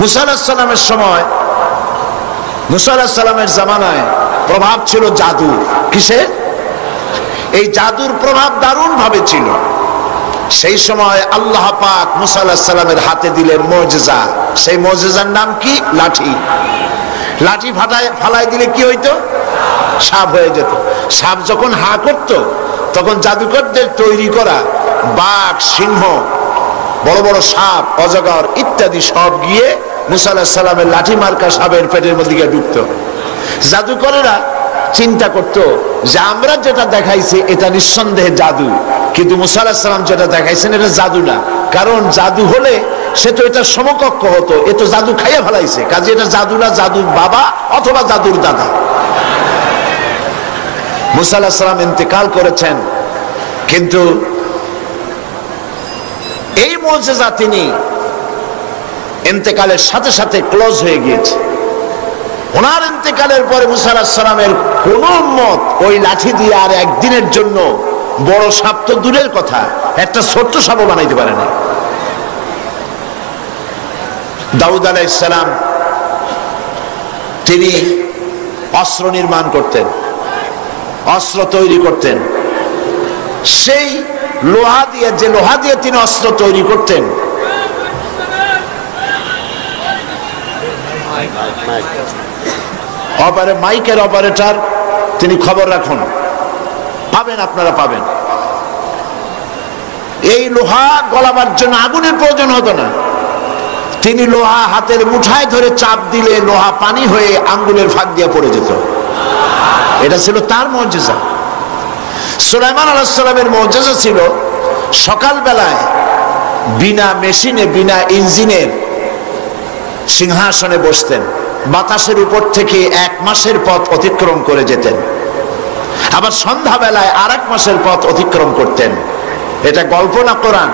মুসা আলাইহিস সালামের সময়, মুসা আলাইহিস সালামের জামানায় প্রভাব ছিল জাদু। কিসের? এই জাদুর প্রভাব দারুণ ভাবে ছিল। সেই সময় আল্লাহ পাক মুসা আলাইহিস সালামের হাতে দিলেন মুজিজা। সেই মুজিজার নাম কি? লাঠি। লাঠি ফালাই দিলে কি হইতো? সাপ হয়ে যেত। সাপ যখন হা করত, তখন জাদুকরদের তৈরি করা বাঘ, সিংহ, বড় বড় সাপ, অজগর ইত্যাদি সব গিয়ে মুসা আলাইহিস সালামের লাঠি মার্কা সাপের পেটের মধ্যে গিয়ে ঢুকতো। জাদুকরেরা চিন্তা করত যে আমরা যেটা দেখাইছি এটা নিঃসন্দেহে জাদু, কিন্তু মুসা আলাইহিস সালাম যেটা দেখাইছেন এটা জাদু না। কারণ জাদু হলে সে তো এটা সমকক্ষ হতো, এ তো জাদু খাইয়া ফেলাইছে, কাজে এটা জাদু না, জাদুর বাবা অথবা জাদুর দাদা। মুসা আলাইহিস সালাম ইন্তেকাল করেছেন, কিন্তু এই মুজিজা তিনি ইন্তেকালের সাথে সাথে ক্লোজ হয়ে গিয়েছে। ওনার ইন্তেকালের পরে মুসা আলাইহিস সালামের কোন উম্মত ওই লাঠি দিয়ে আর একদিনের জন্য বড় সাপ তো দূরের কথা, একটা ছোট্ট সাপও বানাইতে পারে না। দাউদ আলাইহিস সালাম তিনি অস্ত্র নির্মাণ করতেন, অস্ত্র তৈরি করতেন। সেই লোহা দিয়ে, যে লোহা দিয়ে তিনি অস্ত্র তৈরি করতেন, মাইকের অপারেটর তিনি খবর রাখুন, পাবেন, আপনারা পাবেন। এই লোহা গলাবার জন্য আগুনের প্রয়োজন হতো না, তিনি লোহা হাতের মুঠায় ধরে চাপ দিলে লোহা পানি হয়ে আঙ্গুলের ফাঁক দিয়ে পড়ে যেত। এটা ছিল তার মুজিজা। সুলাইমান আলাইহিস সালামের মুজিজা ছিল সকালবেলায় বিনা মেশিনে, বিনা ইঞ্জিনের সিংহাসনে বসতেন, বাতাসের উপর থেকে 1 মাসের পথ অতিক্রম করে যেতেন, আবার সন্ধ্যাবেলায় আর 1 মাসের পথ অতিক্রম করতেন। এটা গল্প না কোরআন?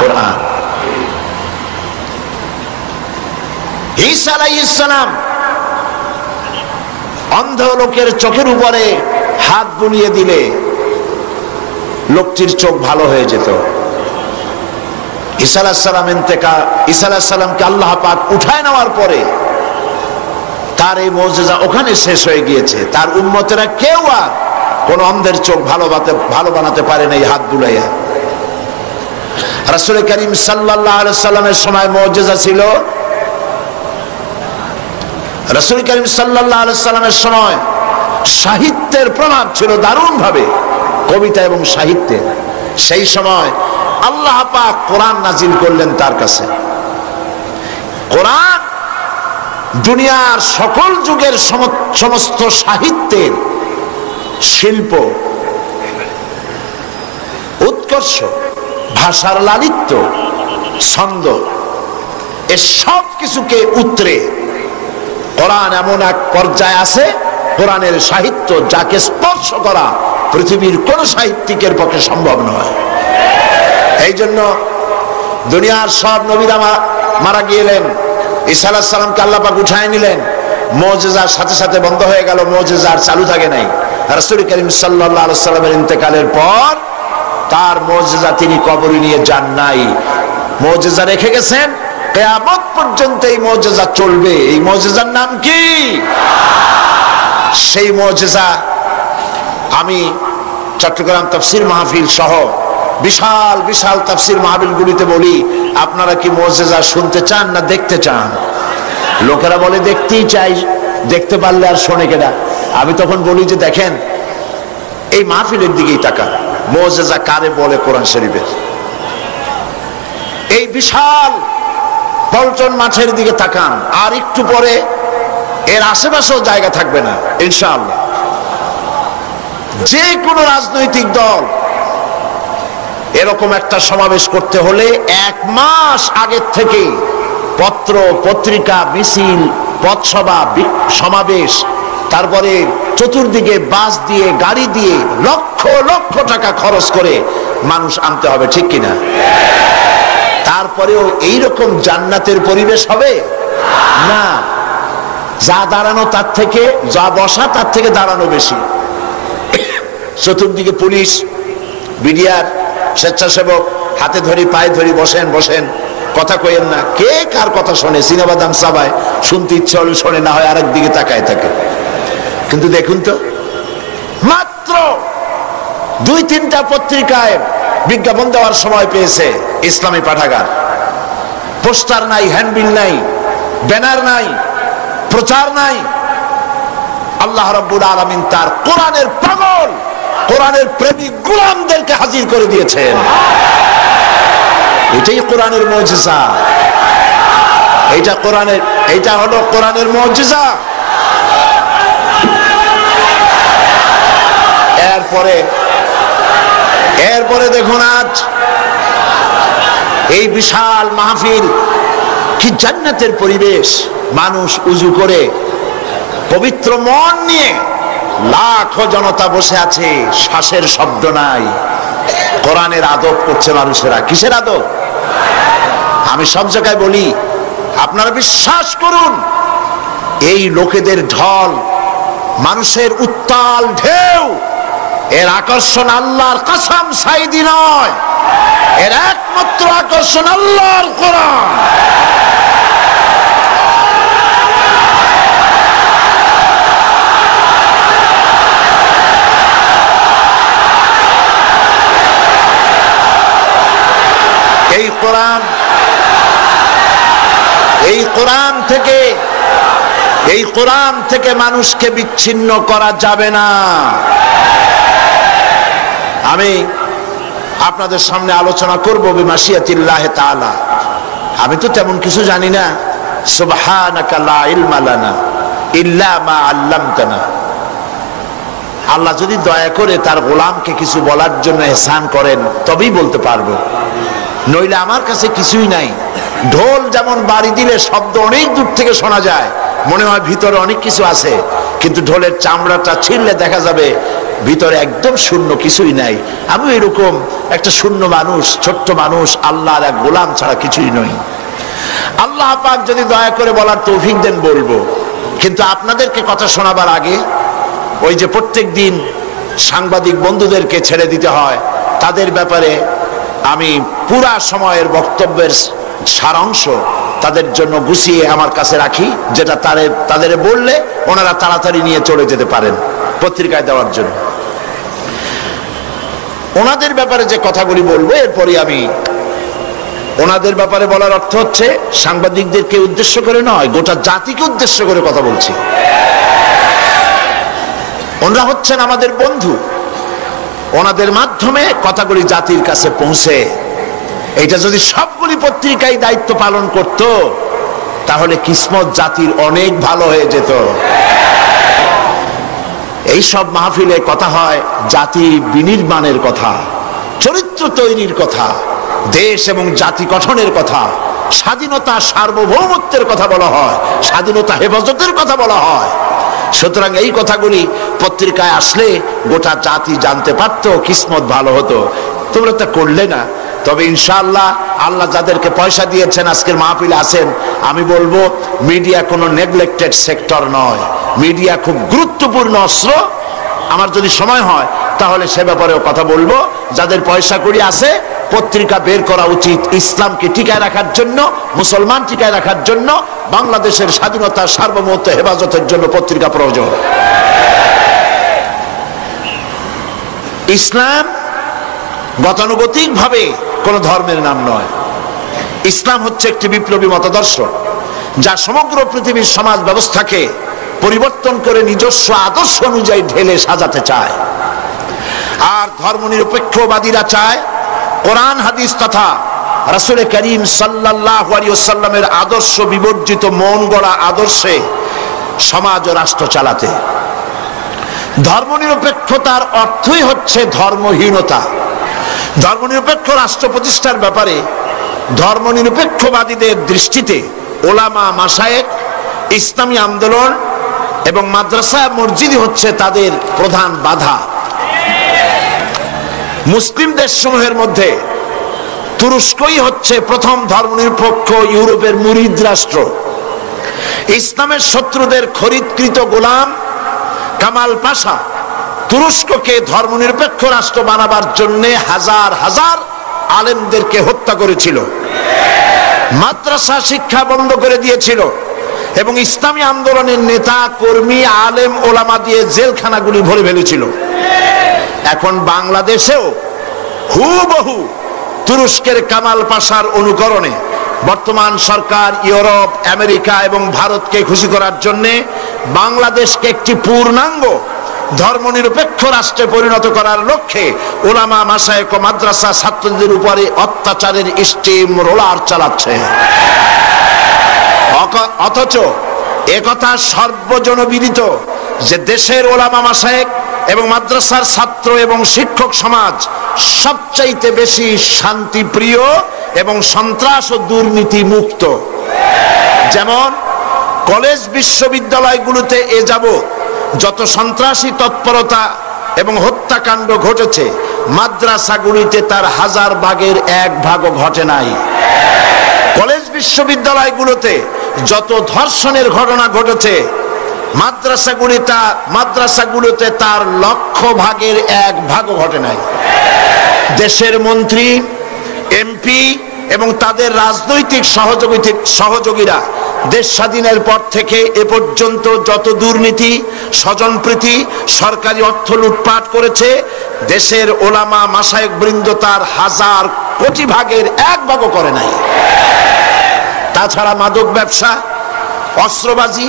কোরআন। ঈসা আলাইহিস সালাম অন্ধ লোকের চোখের উপরে হাত বুলিয়ে দিলে লোকটির চোখ ভালো হয়ে যেত। ঈসা আলাইহিস সালাম ঈসা আলাইহিস সালামকে আল্লাহ পাক উঠায় নেওয়ার পরে তার এই মুজিজা ওখানে শেষ হয়ে গিয়েছে। তার উম্মতেরা কেউ আর কোন অন্ধের চোখ ভালো বানাতে পারে না এই হাত বুলাইয়া। রাসূল করিম সাল্লাল্লাহু আলাইহি সাল্লামের সময় মুজিজা ছিল, রাসূল করিম সাল্লাল্লাহু আলাইহি সাল্লামের সময় সাহিত্যের প্রভাব ছিল দারুণ ভাবে, কবিতা এবং সাহিত্যে। সেই সময় আল্লাহ পাক কোরআন নাজিল করলেন তার কাছে। কোরআন দুনিয়ার সকল যুগের সমস্ত সাহিত্যের শিল্প, উৎকর্ষ, ভাষার লালিত্য, ছন্দ, এ সব কিছুকে উতরে কোরআন এমন এক পর্যায়ে আছে, কোরআনের সাহিত্য যাকে স্পর্শ করা পৃথিবীর কোন সাহিত্যিকের পক্ষে সম্ভব নয়। এই জন্য দুনিয়ার সব নবীরা মারা গেলেন, ঈসা আলাইহিস সালামকে আল্লাহ পাক উঠায় নিলেন, মুজিজার সাথে সাথে বন্ধ হয়ে গেল, মুজিজা আর চালু থাকে নাই। রাসূল করিম সাল্লাল্লাহু আলাইহি সাল্লামের ইন্তেকালের পর তার মুজিজা তিনি কবরে নিয়ে যান নাই, মুজিজা রেখে গেছেন। কিয়ামত পর্যন্ত এই মুজিজা চলবে। এই মুজিজার নাম কি? সেই মুজিজা আমি চট্টগ্রাম তাফসীর মাহফিল সহ বিশাল বিশাল তাফসীর মাহফিলগুলিতে বলি, আপনারা কি মুজিজা শুনতে চান না দেখতে চান? লোকেরা বলে দেখতেই চাই, দেখতে পারলে আর শোনে কেনা। আমি তখন বলি যে দেখেন, এই মাহফিলের দিকেই তাকান, মুজিজা কারে বলে কোরআন শরীফের। এই বিশাল পল্টন মাঠের দিকে তাকান, আর একটু পরে এর আশেপাশেও জায়গা থাকবে না ইনশাআল্লাহ। যে কোনো রাজনৈতিক দল এরকম একটা সমাবেশ করতে হলে 1 মাস আগের থেকে পত্র পত্রিকা, মিছিল, পথসভা, সমাবেশ, তারপরে চতুর্দিকে বাস দিয়ে, গাড়ি দিয়ে লক্ষ লক্ষ টাকা খরচ করে মানুষ আনতে হবে, ঠিক কিনা? তারপরেও এইরকম জান্নাতের পরিবেশ হবে না। যা দাঁড়ানো তার থেকে, যা বসা তার থেকে দাঁড়ানো বেশি। চতুর্দিকে পুলিশ, বিডিআর, স্বেচ্ছাসেবক হাতে ধরি পায়ে ধরি বসেন বসেন, কথা কইেন না, কে কার কথা শোনে? সিনেবাদাম সাবায় শুনতে ইচ্ছে হলে শোনে, না হয় আরেক দিকে তাকায় থাকে। কিন্তু দেখুন তো, মাত্র 2-3টা পত্রিকায় বিজ্ঞাপন দেওয়ার সময় পেয়েছে ইসলামী পাঠাগার। পোস্টার নাই, হ্যান্ডবিল নাই, ব্যানার নাই, প্রচার নাই। আল্লাহ রাব্বুল আলামিন তার কোরআনের পাগল, কোরআনের প্রেমিক গোলামদেরকে হাজির করে দিয়েছেন। এটাই কোরআনের মুজিজা, এইটা হলো কোরআনের মুজিজা। এরপরে দেখুন, আজ এই বিশাল মাহফিল, কি জান্নাতের পরিবেশ। মানুষ উজু করে পবিত্র মন নিয়ে লাখো জনতা বসে আছে, শ্বাসের শব্দ নাই। কোরআনের আদব করছে মানুষেরা। কিসের আদব? আমি সব জায়গায় বলি, আপনারা বিশ্বাস করুন, এই লোকেদের ঢল, মানুষের উত্তাল ঢেউ, এর আকর্ষণ আল্লাহর কসম সাইদি নয়, এর একমাত্র আকর্ষণ আল্লাহর কোরআন। এই কোরআন থেকে মানুষকে বিচ্ছিন্ন করা যাবে না। আমি আপনাদের সামনে আলোচনা করব বিমাশিয়াতিল্লাহ তাআলা। আমি তো তেমন কিছু জানি না। সুবহানাকা লা ইলমা লানা ইল্লা মা আল্লামতানা। আল্লাহ যদি দয়া করে তার গোলামকে কিছু বলার জন্য ইহসান করেন, তবেই বলতে পারবো, নইলে আমার কাছে কিছুই নাই। ঢোল যেমন বাড়ি দিলে শব্দ অনেক দূর থেকে শোনা যায়, মনে হয় ভিতরে অনেক কিছু আছে, কিন্তু ঢোলের চামড়াটা ছিঁড়লে দেখা যাবে ভিতরে একদম শূন্য, কিছুই নাই। আমি এরকম একটা শূন্য মানুষ, ছোট্ট মানুষ, আল্লাহর এক গোলাম ছাড়া কিছুই নই। আল্লাহ পাক যদি দয়া করে বলার তৌফিক দেন বলবো। কিন্তু আপনাদেরকে কথা শোনাবার আগে, ওই যে প্রত্যেক দিন সাংবাদিক বন্ধুদেরকে ছেড়ে দিতে হয়, তাদের ব্যাপারে আমি পুরা সময়ের বক্তব্যের সারাংশ তাদের জন্য গুছিয়ে আমার কাছে রাখি, যেটা তাদের বললে ওনারা তাড়াতাড়ি নিয়ে চলে যেতে পারেন পত্রিকায় দেওয়ার জন্য। ওনাদের ব্যাপারে যে কথাগুলি বলবো, এরপরই আমি ওনাদের ব্যাপারে বলার অর্থ হচ্ছে সাংবাদিকদেরকে উদ্দেশ্য করে নয়, গোটা জাতিকে উদ্দেশ্য করে কথা বলছি। ওনারা হচ্ছেন আমাদের বন্ধু, ওনাদের মাধ্যমে কথাগুলি জাতির কাছে পৌঁছে। এটা যদি সবগুলি পত্রিকায় দায়িত্ব পালন করত, তাহলে কিসমত জাতির অনেক ভালো হয়ে যেত। এই সব মাহফিলে কথা হয় জাতি বিনির্মাণের কথা, চরিত্র তৈরির কথা, দেশ এবং জাতি গঠনের কথা, স্বাধীনতা সার্বভৌমত্বের কথা বলা হয়, স্বাধীনতা হেফাজতের কথা বলা হয়। সুতরাং এই কথাগুলি পত্রিকায় আসলে গোটা জাতি জানতে পারত, কিসমত ভালো হতো। তোমরা তা করলে না। তবে ইনশাআল্লাহ আল্লাহ যাদেরকে পয়সা দিয়েছেন আজকের মাহফিলে আছেন, আমি বলবো মিডিয়া কোনো নেগলেক্টেড সেক্টর নয়, মিডিয়া খুব গুরুত্বপূর্ণ অস্ত্র। আমার যদি সময় হয় তাহলে সে ব্যাপারেও কথা বলবো। যাদের পয়সা কড়ি আছে, পত্রিকা বের করা উচিত ইসলামকে টিকায় রাখার জন্য, মুসলমান টিকায় রাখার জন্য, বাংলাদেশের স্বাধীনতা সার্বভৌমত্ব হেফাজতের জন্য পত্রিকা প্রয়োজন। ইসলাম গতানুগতিক ভাবে কোন ধর্মের নাম নয়। ইসলাম হচ্ছে একটি বিপ্লবী মতাদর্শ, যা সমগ্র পৃথিবীর সমাজ ব্যবস্থাকে পরিবর্তন করে নিজস্ব আদর্শ অনুযায়ী ঢেলে সাজাতে চায়। আর ধর্মনিরপেক্ষবাদীরা চায় কোরআন হাদিস তথা রাসূল করিম সাল্লাল্লাহু আলাইহি ওয়াসাল্লামের আদর্শ বিবর্জিত মন গড়া আদর্শে সমাজ ও রাষ্ট্র চালাতে। ধর্মনিরপেক্ষতার অর্থই হচ্ছে ধর্মহীনতা। ধর্মনিরপেক্ষ রাষ্ট্র প্রতিষ্ঠার ব্যাপারে ধর্মনিরপেক্ষবাদীদের দৃষ্টিতে ওলামা, মাশায়েখ, ইসলামী আন্দোলন এবং মাদ্রাসা, মসজিদই হচ্ছে তাদের প্রধান বাধা। মুসলিম দেশসমূহের মধ্যে তুরস্কই হচ্ছে প্রথম ধর্মনিরপেক্ষ ইউরোপের মুরিদ রাষ্ট্র। ইসলামের শত্রুদের খরিদকৃত গোলাম কামাল পাশা তুরস্ককে ধর্মনিরপেক্ষ রাষ্ট্র বানাবার জন্য হাজার হাজার আলেমদেরকে হত্যা করেছিল। মাদ্রাসা শিক্ষা বন্ধ করে দিয়েছিল এবং ইসলামী আন্দোলনের নেতা কর্মী আলেম ওলামা দিয়ে জেলখানাগুলি ভরে ফেলেছিল। এখন বাংলাদেশেও হুবহু তুরস্কের কামাল পাশার অনুকরণে বর্তমান সরকার ইউরোপ, আমেরিকা এবং ভারতকে খুশি করার জন্য বাংলাদেশকে একটি পূর্ণাঙ্গ ধর্মনিরপেক্ষ রাষ্ট্রে পরিণত করার লক্ষ্যে উলামা, মাশায়েখ ও মাদ্রাসা ছাত্রদের উপরে অত্যাচারের স্টিম রোলার চালাচ্ছে। অথচ একথা সর্বজনবিদিত যে দেশের উলামা, মাশায়েখ এবং মাদ্রাসার ছাত্র এবং শিক্ষক সমাজ সবচাইতে বেশি শান্তিপ্রিয় এবং সন্ত্রাস ও দুর্নীতি মুক্ত। যেমন কলেজ বিশ্ববিদ্যালয়গুলোতে এ যাবৎ যত সন্ত্রাসী তৎপরতা এবং হত্যাকাণ্ড ঘটেছে, মাদ্রাসাগুলিতে তার 1000 ভাগের 1 ভাগও ঘটে নাই। কলেজ বিশ্ববিদ্যালয়গুলোতে যত ধর্ষণের ঘটনা ঘটেছে, মাদ্রাসাগুলোতে তার 1,00,000 ভাগের 1 ভাগও ঘটে নাই। দেশের মন্ত্রী, এমপি এবং তাদের রাজনৈতিক সহযোগীরা দেশ স্বাধীনের পর থেকে এ পর্যন্ত যত দুর্নীতি, স্বজনপ্রীতি, সরকারি অর্থ লুটপাট করেছে, দেশের ওলামা মাশায়েখ বৃন্দ তার 1000 কোটি ভাগের 1 ভাগও করে নাই। তাছাড়া মাদক ব্যবসা, অস্ত্রবাজি,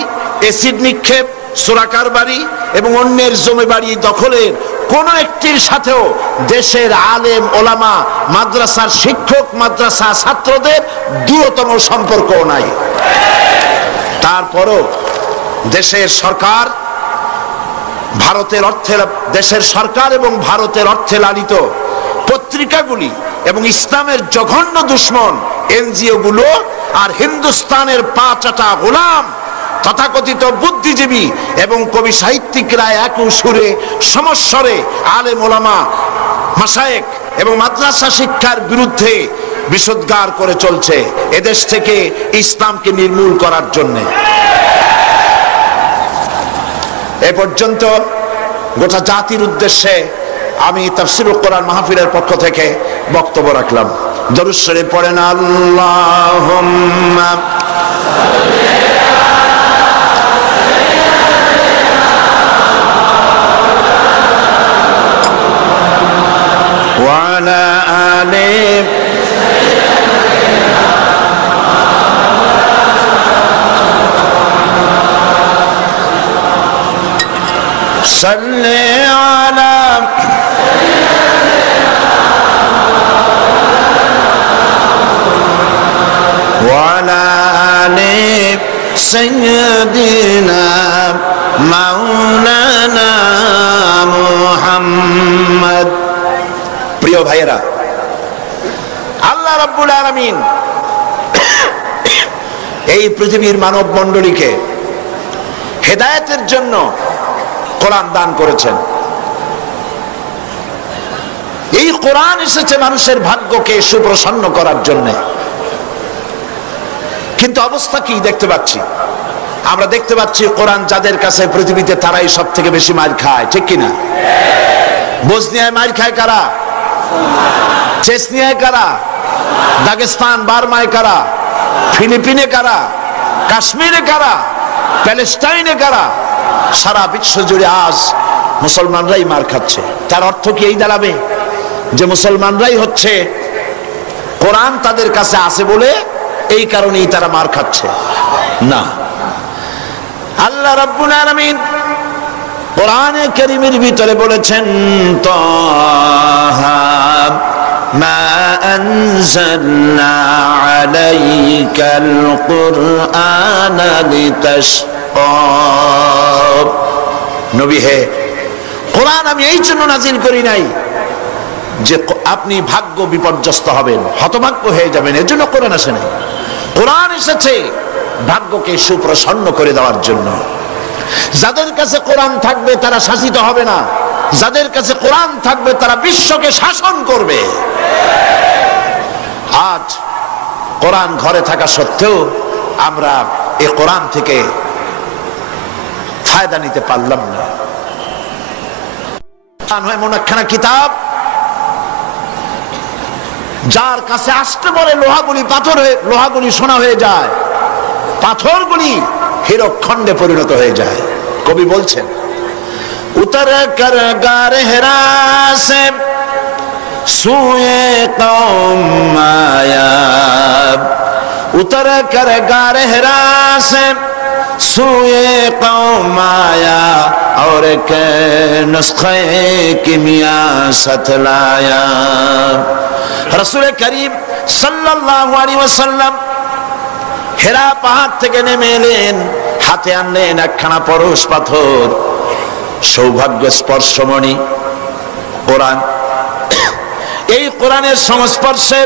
এসিড নিক্ষেপ, চোরাকারবারি এবং অন্যের জমি বাড়ি দখলের কোন একটির সাথেও দেশের আলেম ওলামা, মাদ্রাসার শিক্ষক, মাদ্রাসা ছাত্রদের দূরতম সম্পর্ক নাই। তারপরও দেশের সরকার এবং ভারতের অর্থে লালিত পত্রিকাগুলি এবং ইসলামের জঘন্য দুশ্মন এনজিও গুলো আর হিন্দুস্তানের পাঁচটা গোলাম তথাকথিত বুদ্ধিজীবী এবং কবি সাহিত্যিকরা এক সুরে সমস্বরে আলেম ওলামা, মাশায়েখ এবং মাদ্রাসা শিক্ষার বিরুদ্ধে বিষোদ্গার করে চলছে এদেশ থেকে ইসলামকে নির্মূল করার জন্য। এ পর্যন্ত গোটা জাতির উদ্দেশ্যে আমি তাফসীরুল কোরআন মাহফিলের পক্ষ থেকে বক্তব্য রাখলাম। দরুদ শরীফ পড়েন। আল্লাহুম্মা ওয়া আলা আলি সাল্লি আলা ওয়ালা আলি সাইয়্যিদিনা মাওলানা মুহাম্মদ। প্রিয় ভাইয়েরা, আল্লাহ রাব্বুল আলামিন এই পৃথিবীর মানব মণ্ডলীকে হেদায়েতের জন্য কোরআন দান করেছেন। এই কোরআন এসেছে মানুষের ভাগ্যকে সুপ্রসন্ন করার জন্য। কিন্তু অবস্থা কি দেখতে পাচ্ছি? আমরা দেখতে পাচ্ছি কোরআন যাদের কাছে পৃথিবীতে তারাই সব থেকে বেশি মার খায়, ঠিক কিনা? বসনিয়ায় মার খায় কারা? চেচনিয়ায় কারা? দাগেস্তান বার্মায় কারা? ফিলিপিনে কারা? কাশ্মীরে কারা? প্যালেস্টাইনে কারা? সারা বিশ্ব জুড়ে আজ মুসলমানরাই মার খাচ্ছে। তার অর্থ কি এই দাঁড়াবে যে মুসলমানরাই হচ্ছে কোরআন তাদের কাছে আছে বলে এই কারণেই তারা মার খাচ্ছে? না, আল্লাহ রাব্বুল আলামিন কোরআনে কারীমের ভিতরে বলেছেন, তাহা মা আনজালনা আলাইকাল কুরআনা লিতাশকা। নবী হে, কোরআন আমি এই জন্য নাজিল করি নাই যে আপনি ভাগ্য বিপর্যস্ত হবেন, হতভাগ্য হয়ে যাবেন, এর জন্য কোরআন আসে নাই। কোরআন এসেছে ভাগ্যকে সুপ্রসন্ন করে দেওয়ার জন্য। যাদের কাছে কোরআন থাকবে তারা শাসিত হবে না, যাদের কাছে কোরআন থাকবে তারা বিশ্বকে শাসন করবে। আজ কোরআন ঘরে থাকা সত্ত্বেও আমরা এই কোরআন থেকে ফায়দা নিতে পারলাম না। এমন একখানা কিতাব যার কাছে আসতে বলে লোহাগুলি পাথর হয়ে, লোহাগুলি সোনা হয়ে যায়, পাথরগুলি হীরকখণ্ডে পরিণত হয়ে যায়। কবি বলছেন উতর কর গারে হেরা সে সুয়ে কওম আয়া, उतर कर गार हिरा से सुए कौम आया और के नुस्खे किमिया सतलाया। रसूल करीम सल्लल्लाहु अलैहि वसल्लम हिरा পাহাড় থেকে নেমে এলেন, হাতে আনলেন একখানা পরশ পাথর, সৌভাগ্য স্পর্শমণি কোরআন। এই কোরআনের সংস্পর্শে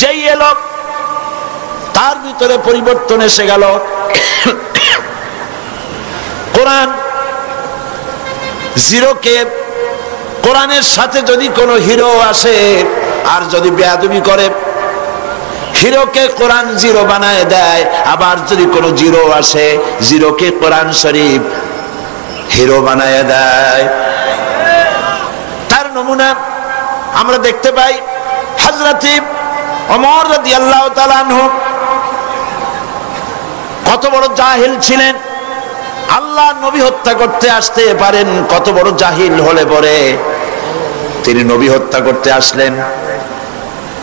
যেই এলো তার ভিতরে পরিবর্তন এসে গেল। কোরআন জিরোকে, কোরআনের সাথে যদি কোনো হিরো আসে আর যদি বেয়াদবি করে, হিরোকে কোরআন জিরো বানায় দেয়। আবার যদি কোনো জিরো আসে, জিরোকে কোরআন শরীফ হিরো বানায় দেয়। তার নমুনা আমরা দেখতে পাই হযরত ওমর রাদিয়াল্লাহু তাআলা আনহু কত বড় জাহিল ছিলেন। আল্লাহ নবী হত্যা করতে আসতে পারেন, কত বড় জাহিল হলে পরে তিনি নবী হত্যা করতে আসলেন,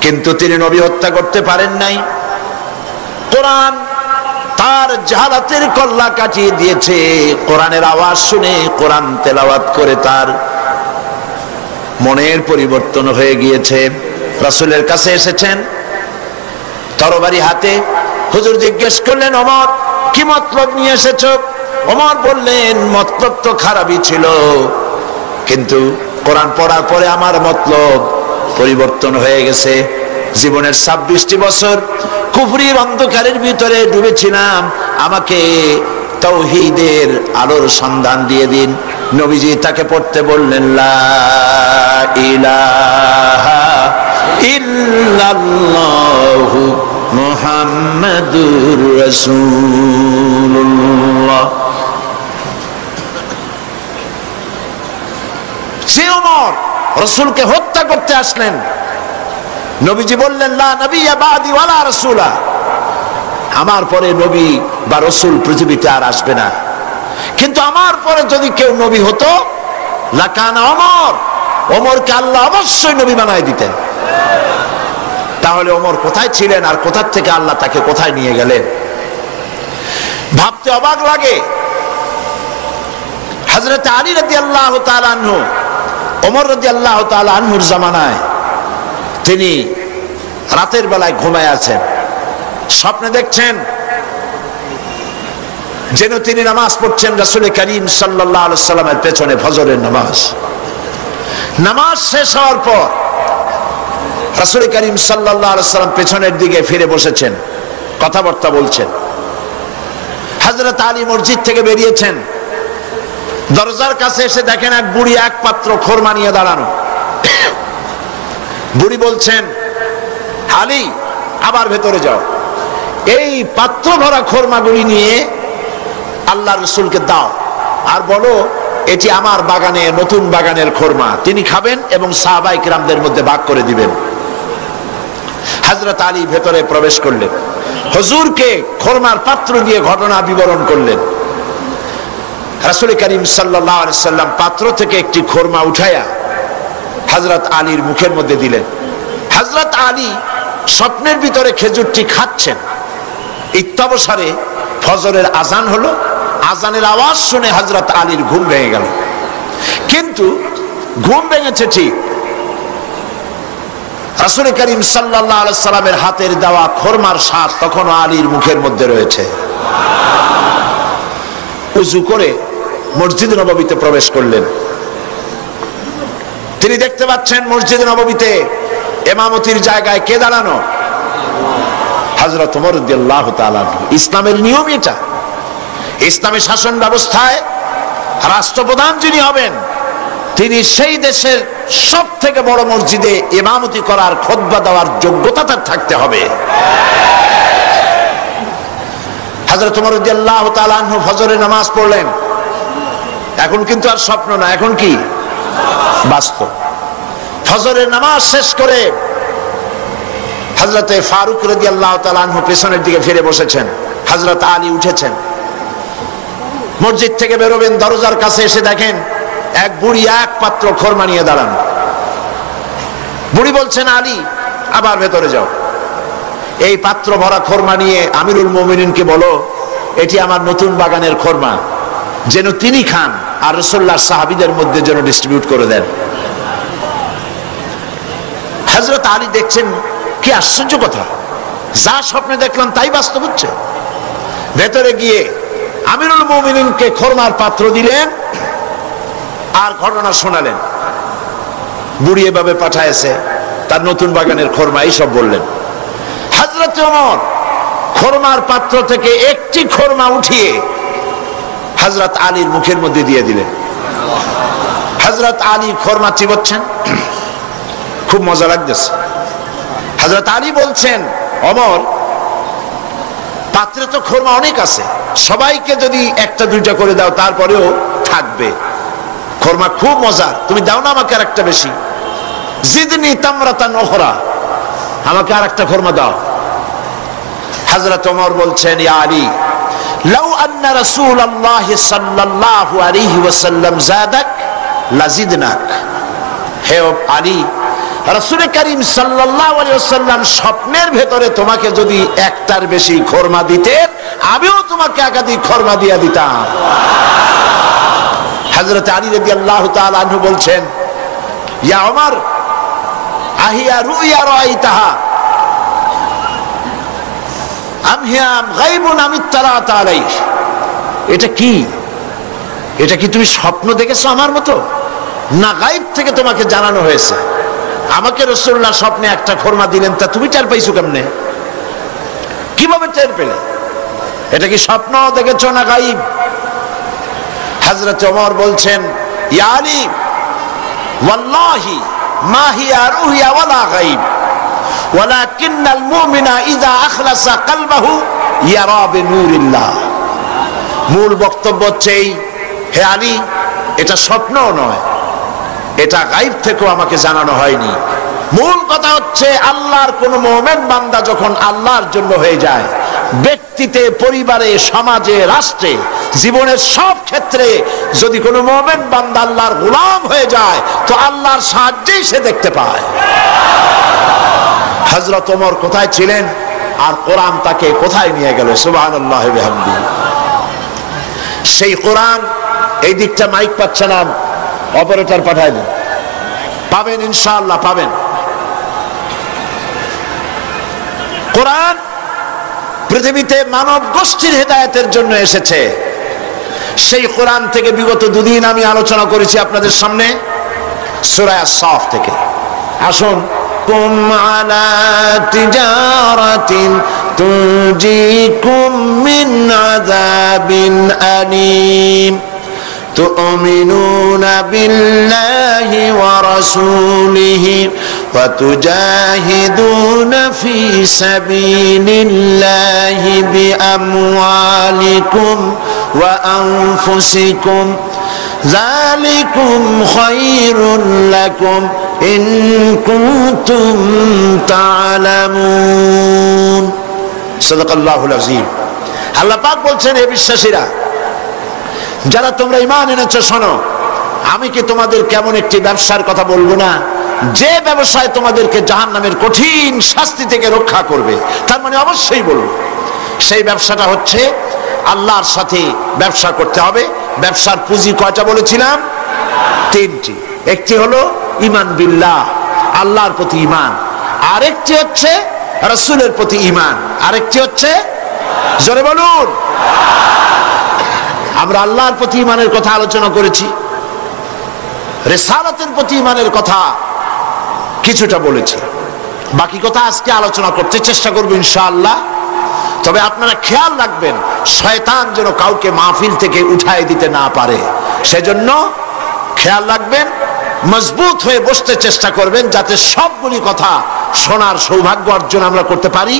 কিন্তু তিনি নবী হত্যা করতে পারেন নাই। কোরআন তার জাহালাতের কল্লা কাটিয়ে দিয়েছে। কোরআনের আওয়াজ শুনে, কোরআন তেলাওয়াত করে তার মনের পরিবর্তন হয়ে গিয়েছে। রাসূলের কাছে এসেছেন তরবারি হাতে। হুজুর জিজ্ঞেস করলেন, ওমর কি মতলব নিয়ে এসেছো? ওমর বললেন, মতলব তো খারাপই ছিল, কিন্তু কোরআন পড়ার পরে আমার মতলব পরিবর্তন হয়ে গেছে। জীবনের 26টি বছর কুফরির অন্ধকারের ভিতরে ডুবেছিলাম, আমাকে তাওহীদের আলোর সন্ধান দিয়ে দিন। নবীজি তাকে পড়তে বললেন, লা ইলাহা ইল্লাল্লাহু মুহাম্মাদুর রাসূলুল্লাহ। যে ওমর রাসূলকে হত্যা করতে আসলেন, নবীজি বললেন, লা নবিয়্যা বাদি ওয়ালা রাসূলা, আমার পরে নবী বা রাসূল পৃথিবীতে আর আসবে না। কিন্তু আমার পরে যদি কেউ নবী হতো, লাকানা ওমর, ওমরকে আল্লাহ অবশ্যই নবী বানায় দিতেন। তাহলে ওমর কোথায় ছিলেন আর কোথা থেকে আল্লাহ তাকে কোথায় নিয়ে গেলেন? ভাবতে অবাক লাগে। হযরত আলী রাদিয়াল্লাহু তাআলা আনহু, ওমর রাদিয়াল্লাহু তাআলা আনহুর জামানায় তিনি রাতের বেলায় ঘুমায় আছেন, স্বপ্নে দেখছেন যেন তিনি নামাজ পড়ছেন রাসূল করিম সাল্লাল্লাহু আলাইহি ওয়াসাল্লামের পেছনে, ফজরের নামাজ। নামাজ শেষ হওয়ার পর রাসূল করিম সাল্লাল্লাহু আলাইহি ওয়াসাল্লাম পেছনের দিকে ফিরে বসেছেন, কথাবার্তা বলছেন। হযরত আলী মসজিদ থেকে বেরিয়েছেন, দরজার কাছে এসে দেখেন এক বুড়ি এক পাত্র খোরমা নিয়ে দাঁড়ানো। বুড়ি বলছেন, আলী আবার ভেতরে যাও, এই পাত্র ভরা খোরমাগুলি নিয়ে আল্লাহর রাসূলকে দাও আর বলো এটি আমার বাগানে, নতুন বাগানের খোরমা, তিনি খাবেন এবং সাহাবায়ে কিরামদের মধ্যে ভাগ করে দিবেন। হযরত আলী ভেতরে প্রবেশ করলেন, হুজুরকে খোরমার পাত্র দিয়ে ঘটনা বিবরণ করলেন। রাসূল করিম সাল্লাল্লাহু আলাইহি সাল্লাম পাত্র থেকে একটি খোরমা উঠায়া হযরত আলীর মুখের মধ্যে দিলেন। হযরত আলী স্বপ্নের ভিতরে খেজুরটি খাচ্ছেন। ইত্যাবসারে ফজরের আজান হলো, আজানের আওয়াজ শুনে হযরত আলীর ঘুম ভেঙে গেল। কিন্তু ঘুম ভেঙেছে ঠিক, রাসূল করিম সাল্লাল্লাহু আলাইহি সাল্লামের হাতের দেওয়া খোরমার স্বাদ তখনও আলীর মুখের মধ্যে রয়েছে। ওযু করে মসজিদ নববীতে প্রবেশ করলেন। তিনি দেখতে পাচ্ছেন মসজিদ নববীতে ইমামতির জায়গায় কে দাঁড়ানো? হযরত ওমর রাদিয়াল্লাহু তাআলা। ইসলামের নিয়ম এটা। ইসলামী শাসন ব্যবস্থায় রাষ্ট্রপ্রধান যিনি হবেন, তিনি সেই দেশের সব থেকে বড় মসজিদে ইমামতি করার, খুতবা দেওয়ার যোগ্যতা তার থাকতে হবে। হযরত ওমর রাদিয়াল্লাহু তাআলা আনহু ফজরের নামাজ পড়লেন। এখন কিন্তু আর স্বপ্ন না, এখন কি বাস্তব। ফজরের নামাজ শেষ করে হযরতে ফারুক রাদিয়াল্লাহু তাআলা আনহু পেছনের দিকে ফিরে বসেছেন, হযরত আলী উঠেছেন। মসজিদ থেকে বেরোবেন, দরজার কাছে এসে দেখেন এক বুড়ি এক পাত্র খরমা নিয়ে দাঁড়ানো। বুড়ি বলছেন, আলী আবার ভেতরে যাও, এই পাত্র ভরা খরমা নিয়ে আমিরুল মুমিনিনকে বলো এটি আমার নতুন বাগানের খরমা, যেন তিনি খান আর রাসূলুল্লাহর সাহাবীদের মধ্যে যেন ডিস্ট্রিবিউট করে দেন। হযরত আলী দেখছেন কি আশ্চর্য কথা, যা স্বপ্নে দেখলাম তাই বাস্তব হচ্ছে। ভেতরে গিয়ে আমিরুল মুমিনিনকে খরমার পাত্র দিলেন আর ঘটনা শোনালেন। বুড়ি এভাবে পাঠায়েছে তার নতুন বাগানের খরমা, এই সব বললেন। হযরত ওমর খরমার পাত্র থেকে একটি খরমা উঠিয়ে হযরত আলীর মুখের মধ্যে দিয়ে দিলেন। হযরত আলী খরমা চিবোচ্ছেন, খুব মজা লাগতেছে। হযরত আলী বলছেন, ওমর পাত্রে তো খরমা অনেক আছে, সবাইকে যদি একটা দুইটা করে দাও তারপরেও থাকবে, খরমা খুব মজার, তুমি দাও না আমাকে আরেকটা বেশি। জিদনি তামরাতান উখরা, আমাকে আরেকটা খরমা দাও। হযরত ওমর বলছেন, ইয়া আলী লাউ আন্না রাসূলুল্লাহ সাল্লাল্লাহু আলাইহি ওয়াসাল্লাম যাদাক লাজিদনাক। হে আলী, রাসূল করিম সাল্লাল্লাহু আলাইহি ওয়াসাল্লাম স্বপ্নের ভেতরে তোমাকে যদি একটার বেশি খরমা দিতেন, আমিও তোমাকে একাধিক খরমা দিয়ে দিতাম। হযরত আলী রাদিয়াল্লাহু তাআলা আনহু বলছেন, ইয়া ওমর আহিয়া রুইয়া রাআইতাহা আম হিয়া গায়বুন আম ইত্তালাত আলাইহি। এটা কি, এটা কি তুমি স্বপ্ন দেখেছো আমার মতো, না গায়ব থেকে তোমাকে জানানো হয়েছে? আমাকে রাসূলুল্লাহ স্বপ্নে একটা খরমা দিলেন, তা তুমি টের পাইছো কেমনে, কিভাবে টের পেলে? এটা কি স্বপ্ন দেখেছো না গায়ব? হযরত ওমর বলছেন, ইয়া আলী ওয়াল্লাহি মা হিয়া রুইয়া ওয়ালা গায়ব ওয়ালাকিন্নাল মুমিনা ইযা আখলাসা কলবাহু ইয়ারা বিনূরিল্লাহ। মূল বক্তব্য হচ্ছে এই, হে আলী এটা স্বপ্নও নয়, এটা গায়ব থেকেও আমাকে জানানো হয়নি। মূল কথা হচ্ছে আল্লাহর কোন মুমিন বান্দা যখন আল্লাহর জন্য হয়ে যায়, ব্যক্তিতে, পরিবারে, সমাজে, রাষ্ট্রে, জীবনের সব ক্ষেত্রে যদি কোনো মুমিন বান্দা আল্লাহর গোলাম হয়ে যায়, তো আল্লাহর সাহায্যেই সে দেখতে পায়। হযরত ওমর কোথায় ছিলেন আর কোরআন তাকে কোথায় নিয়ে গেল, সুবহানাল্লাহি ওয়া বিহামদিহি। সেই কোরআন, এই দিকটা মাইক পাচ্ছে না, অপারেটর পাঠায় দেন, পাবেন ইনশাআল্লাহ পাবেন। কোরআন পৃথিবীতে মানব গোষ্ঠীর হেদায়েতের জন্য এসেছে। সেই কোরআন থেকে বিগত দুদিন আমি আলোচনা করেছি আপনাদের সামনে সূরা আস-সাফ থেকে। আসুন, কুম আলা তিজারাতিন তুনজিকুম মিন আযাবিন আলীম তুমিনুনা বিল্লাহি ওয়া রাসূলিহি ওয়া তুজাহিদুনা ফি সাবিলিল্লাহি বিআমওয়ালিকুম ওয়া আনফুসিকুম যালিকুম খায়রুল লাকুম ইন কুনতুম তা'লামুন। সাদাকাল্লাহুল আযীম। আল্লাহ পাক বলছেন, হে বিশ্বাসীরা, যারা তোমরা ঈমান এনেছো, শোনো, আমি কি তোমাদের কেমন একটি ব্যবসার কথা বলবো না, যে ব্যবসায় তোমাদেরকে জাহান্নামের কঠিন শাস্তি থেকে রক্ষা করবে? তার মানে অবশ্যই বলবো, সেই ব্যবসাটা হচ্ছে আল্লাহর সাথে ব্যবসা করতে হবে। ব্যবসার পুঁজি কয়টা বলেছিলাম? তিনটি। একটি হলো ঈমান বিল্লাহ, আল্লাহর প্রতি ঈমান, আরেকটি হচ্ছে রাসূলের প্রতি ঈমান, আরেকটি হচ্ছে, জোরে বলুন, আমরা আল্লাহর প্রতি ঈমানের কথা আলোচনা করেছি, রিসালাতের প্রতি ঈমানের কথা কিছুটা বলেছি, বাকি কথা আজকে আলোচনা করতে চেষ্টা করব ইনশাআল্লাহ। তবে আপনারা খেয়াল রাখবেন, শয়তান যেন কাউকে মাহফিল থেকে উঠায় দিতে না পারে, সেজন্য খেয়াল রাখবেন, মজবুত হয়ে বসতে চেষ্টা করবেন, যাতে সবগুলি কথা শোনার সৌভাগ্য অর্জন আমরা করতে পারি।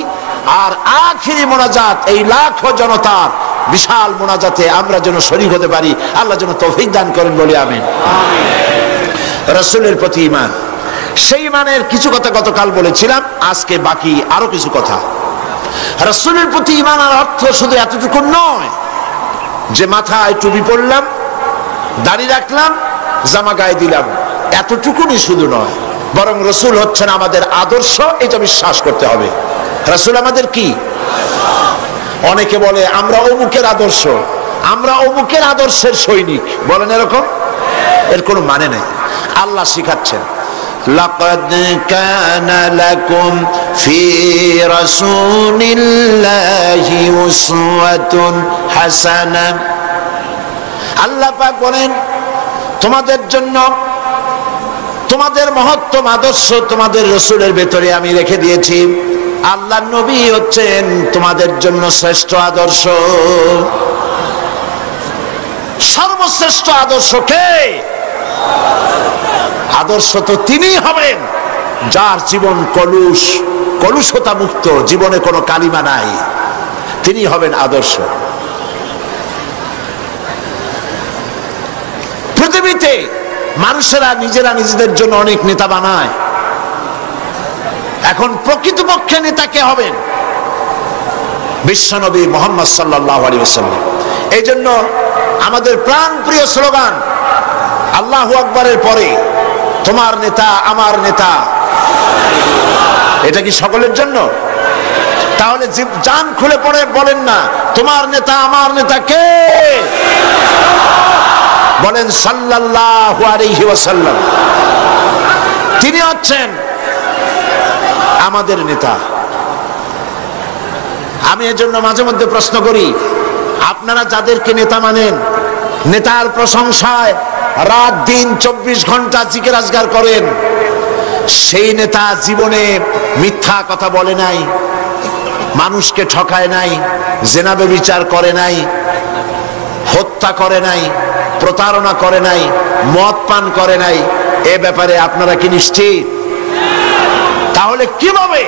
আর আখিরি মোনাজাত, এই লাখো জনতার বিশাল মোনাজাতে আমরা যেন শরীক হতে পারি। আল্লাহ যেন তৌফিক দান করেন, বলি আমিন। রাসূলের প্রতি ঈমান, সেই ইমানের কিছু কথা গতকাল বলেছিলাম, আজকে বাকি আরো কিছু কথা। রাসূলের প্রতি ইমানের অর্থ শুধু এতটুকু নয় যে মাথায় টুপি পরলাম, দাড়ি রাখলাম, জামা গায়ে দিলাম, এতটুকুনি শুধু নয়, বরং রাসূল হচ্ছেন আমাদের আদর্শ, এটা বিশ্বাস করতে হবে। রাসূল আমাদের কি? অনেকে বলে আমরা অমুকের আদর্শ, আমরা অমুকের আদর্শের সৈনিক, বলেন এরকম? এর কোনো মানে নেই। আল্লাহ শিখাচ্ছেন, লাকাদ কানা লাকুম ফি রাসূলিল্লাহি উসওয়াতুন হাসানাহ। আল্লাহ পাক বলেন তোমাদের জন্য তোমাদের মহত্তম আদর্শ তোমাদের রাসূলের ভেতরে আমি রেখে দিয়েছি। আল্লাহর নবী হচ্ছেন তোমাদের জন্য শ্রেষ্ঠ আদর্শ। সর্বশ্রেষ্ঠ আদর্শ কে? আদর্শ তো তিনি হবেন যার জীবন কলুষতা মুক্ত, জীবনে কোনো কালিমা নাই, তিনি হবেন আদর্শ। পৃথিবীতে মানুষেরা নিজেরা নিজেদের জন্য অনেক নেতা বানায়। এখন প্রকৃতপক্ষে নেতা কে হবেন? বিশ্বনবী মুহাম্মদ সাল্লাল্লাহু আলাইহি ওয়াসাল্লাম। এই জন্য আমাদের প্রাণ প্রিয় স্লোগান আল্লাহু আকবারের পরে তোমার নেতা আমার নেতা, এটা কি সকলের জন্য? তাহলে জান খুলে পড়ে বলেন না তোমার নেতা আমার নেতা কে? বলেন সাল্লাল্লাহু আলাইহি ওয়াসাল্লাম। তিনি হচ্ছেন আমাদের নেতা। আমি এজন্য মাঝে মধ্যে প্রশ্ন করি, আপনারা যাদেরকে নেতা মানেন, নেতার প্রশংসায় রাত দিন 24 ঘন্টা জিকির আজগার করেন, সেই নেতা জীবনে মিথ্যা কথা বলে নাই, মানুষকে ঠকায় নাই, জেনা ব্যভিচার করে নাই, হত্যা করে নাই, প্রতারণা করে নাই, মদ পান করে নাই, এ ব্যাপারে আপনারা কি নিশ্চিত? তাহলে কিভাবে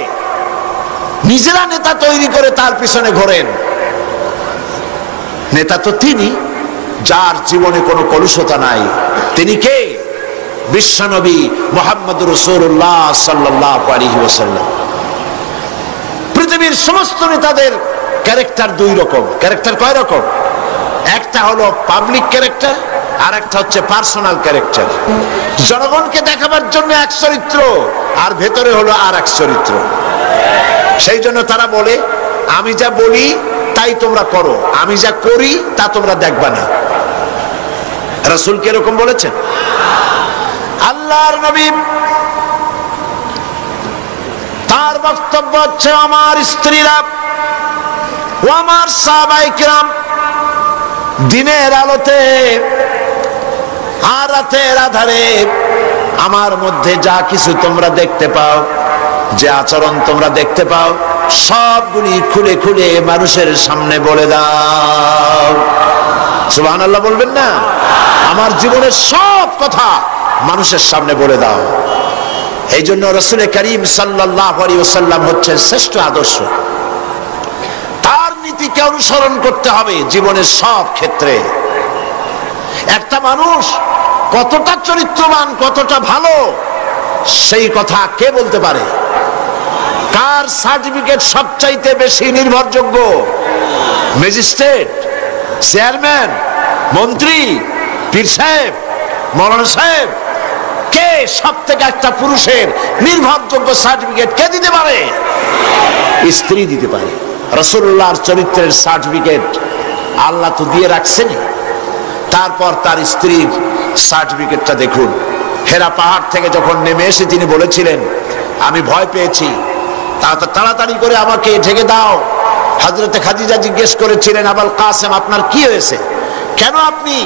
নিজেরা নেতা তৈরি করে তার পিছনে ঘোরেন? নেতা তো তিনি যার জীবনে কোনো কলুষতা নাই। তিনি কে? বিশ্বনবী মুহাম্মদুর রাসূলুল্লাহ সাল্লাল্লাহু আলাইহি ওয়াসাল্লাম। পৃথিবীর সমস্ত নেতাদের ক্যারেক্টার দুই রকম। ক্যারেক্টার কয় রকম? একটা হলো পাবলিক ক্যারেক্টার, আর একটা হচ্ছে পার্সোনাল ক্যারেক্টার। জনগণকে দেখাবার জন্য এক চরিত্র, আর ভেতরে হলো আর এক চরিত্র। সেই জন্য তারা বলে আমি যা বলি তাই তোমরা করো, আমি যা করি তা তোমরা দেখবা না। রাসূল কি এরকম বলেছেন? আল্লাহর নবী তার বক্তব্য হচ্ছে আমার স্ত্রীরা ও আমার সাহাবায়ে কিরাম দিনের আলোতে আর রাতের আধারে আমার মধ্যে যা কিছু তোমরা দেখতে পাও, যে আচরণ তোমরা দেখতে পাও, সবগুলি খুলে খুলে মানুষের সামনে বলে দাও। সুবহানাল্লাহ বলবেন না? আমার জীবনের সব কথা মানুষের সামনে বলে দাও। এই জন্য রাসূল করিম সাল্লাল্লাহু আলাইহি ওয়াসাল্লাম হচ্ছেন শ্রেষ্ঠ আদর্শ। তার নীতিকে অনুসরণ করতে হবে জীবনের সব ক্ষেত্রে। একটা মানুষ কতটা চরিত্রবান, কতটা ভালো, সেই কথা কে বলতে পারে? কার সার্টিফিকেট সবচাইতে বেশি নির্ভরযোগ্য? ম্যাজিস্ট্রেট, চেয়ারম্যান, মন্ত্রী, পীর সাহেব, মৌলানা সাহেব? কে সব থেকে একটা পুরুষের নির্ভরযোগ্য সার্টিফিকেট কে দিতে পারে? স্ত্রী দিতে পারে। রাসূলুল্লাহর চরিত্রের সার্টিফিকেট আল্লাহ তো দিয়ে রাখছেন। তারপর তার স্ত্রীর সার্টিফিকেটটা দেখুন। হেরা পাহাড় থেকে যখন নেমে এসে তিনি বলেছিলেন আমি ভয় পেয়েছি, তাড়াতাড়ি করে আমাকে ঢেকে দাও। হযরতে খাদিজা জিজ্ঞেস করেছিলেন আবুল কাসেম আপনার কি হয়েছে? কেন আপনি,